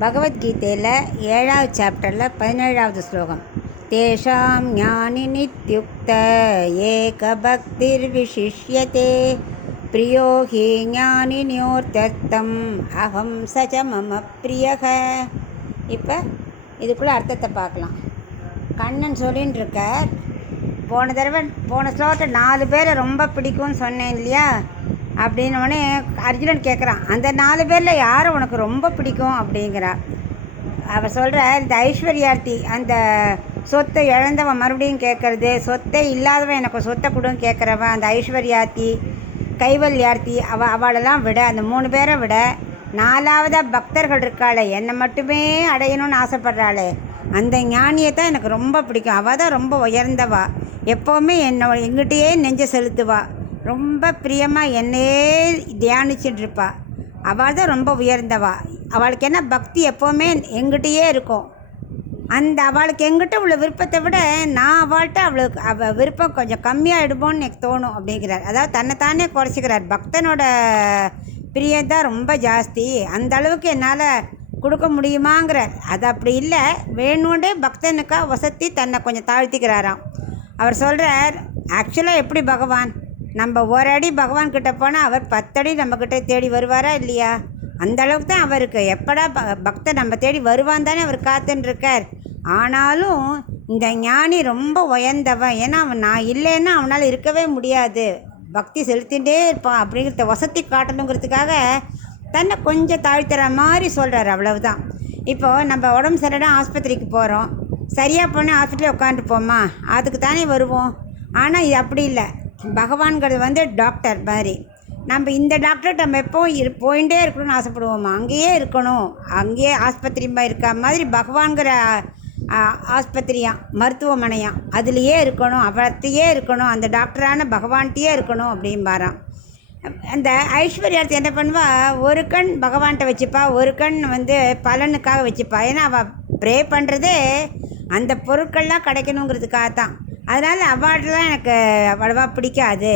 பகவத்கீதையில் 7வது சாப்டரில் 17வது ஸ்லோகம். தேஷாம் ஞானி நித்யுக்த ஏகபக்திர் விசிஷ்யதே பிரியோ ஹி ஞானின்யோர்த்தம் அகம் சச்ச மம பிரியக. இப்போ இதுக்குள்ளே அர்த்தத்தை பார்க்கலாம். கண்ணன் சொல்லின்னு இருக்கார். போன ஸ்லோகத்தை 4 பேரை ரொம்ப பிடிக்கும்னு சொன்னேன் இல்லையா? அப்படின்னோடனே அர்ஜுனன் கேட்குறான், அந்த 4 பேரில் யாரை உனக்கு ரொம்ப பிடிக்கும் அப்படிங்கிறா. அவர் சொல்கிற இந்த ஐஸ்வர்யார்த்தி, அந்த சொத்தை இழந்தவன் மறுபடியும் கேட்குறது, சொத்தை இல்லாதவன் எனக்கு சொத்தை கொடுன்னு கேட்குறவன் அந்த ஐஸ்வர்யார்த்தி, கைவல்யார்த்தி, அவளெல்லாம் விட, அந்த 3 பேரை விட 4ஆவதாக பக்தர்கள் இருக்காளே, என்னை மட்டுமே அடையணும்னு ஆசைப்படுறாளே, அந்த ஞானியை தான் எனக்கு ரொம்ப பிடிக்கும். அவள் தான் ரொம்ப உயர்ந்தவா, எப்போவுமே எங்கிட்டயே நெஞ்ச செலுத்துவா, ரொம்ப பிரியமாக என்னையே தியானிச்சுட்ருப்பா. அவள் தான் ரொம்ப உயர்ந்தவா. அவளுக்கு என்ன பக்தி எப்போவுமே எங்கிட்டயே இருக்கும். அந்த அவளுக்கு எங்கிட்ட உள்ள விருப்பத்தை விட நான் அவள்கிட்ட அவள் விருப்பம் கொஞ்சம் கம்மியாகிடுமோன்னு எனக்கு தோணும் அப்படிங்கிறார். அதாவது தன்னைத்தானே குறைச்சிக்கிறார். பக்தனோட பிரியம் தான் ரொம்ப ஜாஸ்தி, அந்த அளவுக்கு என்னால் கொடுக்க முடியுமாங்கிறார். அது அப்படி இல்லை, வேணுண்டே பக்தனுக்காக வசதி தன்னை கொஞ்சம் தாழ்த்திக்கிறாராம். அவர் சொல்கிறார், ஆக்சுவலாக எப்படி பகவான், நம்ம ஒரு அடி பகவான்கிட்ட போனால் அவர் 10 அடி நம்மக்கிட்ட தேடி வருவாரா இல்லையா? அந்த அளவுக்கு தான் அவருக்கு எப்படா பக்தர் நம்ம தேடி வருவான் தானே அவர் காத்துன்ருக்கார். ஆனாலும் இந்த ஞானி ரொம்ப உயர்ந்தவன். ஏன்னா அவன் நான் இல்லைன்னா அவனால் இருக்கவே முடியாது, பக்தி செலுத்திகிட்டே இருப்பான் அப்படிங்கிறத வசதி காட்டணுங்கிறதுக்காக தன்னை கொஞ்சம் தாழ்த்துற மாதிரி சொல்கிறார். அவ்வளவுதான். இப்போது நம்ம உடம்பு சரியில்லை ஆஸ்பத்திரிக்கு போகிறோம், சரியாக போனால் ஹாஸ்பிட்டலில் உட்காந்துருப்போமா, அதுக்கு தானே வருவோம். ஆனால் இது அப்படி இல்லை. பகவான்கிறது டாக்டர் மாதிரி. நம்ம இந்த டாக்டர்கிட்ட நம்ம எப்போவும் போயிட்டே இருக்கணும்னு ஆசைப்படுவோமா, அங்கேயே இருக்கணும், அங்கேயே ஆஸ்பத்திரி இருக்க மாதிரி பகவான்கிற ஆஸ்பத்திரியாம், மருத்துவமனையாம், அதுலேயே இருக்கணும், அவர்கிட்டையே இருக்கணும், அந்த டாக்டரான பகவான்கிட்டையே இருக்கணும் அப்படிம்பாராம். அந்த ஐஸ்வர்யார்த்தி என்ன பண்ணுவா, ஒரு கண் பகவான்கிட்ட வச்சுப்பா, ஒரு கண் பலனுக்காக வச்சுப்பா. ஏன்னா அவள் ப்ரே பண்ணுறதே அந்த பொருட்கள்லாம் கிடைக்கணுங்கிறதுக்காக தான். அதனால் அவார்டெலாம் எனக்கு அவ்வளவா பிடிக்காது.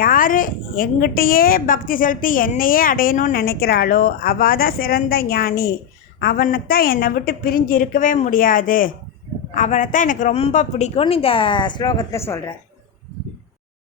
யார் எங்கிட்டயே பக்தி செலுத்தி என்னையே அடையணும்னு நினைக்கிறாளோ அவள் தான் சிறந்த ஞானி. அவனுக்கு தான் என்னை விட்டு பிரிஞ்சு இருக்கவே முடியாது, அவனை தான் எனக்கு ரொம்ப பிடிக்கும்னு இந்த ஸ்லோகத்தில் சொல்கிறார்.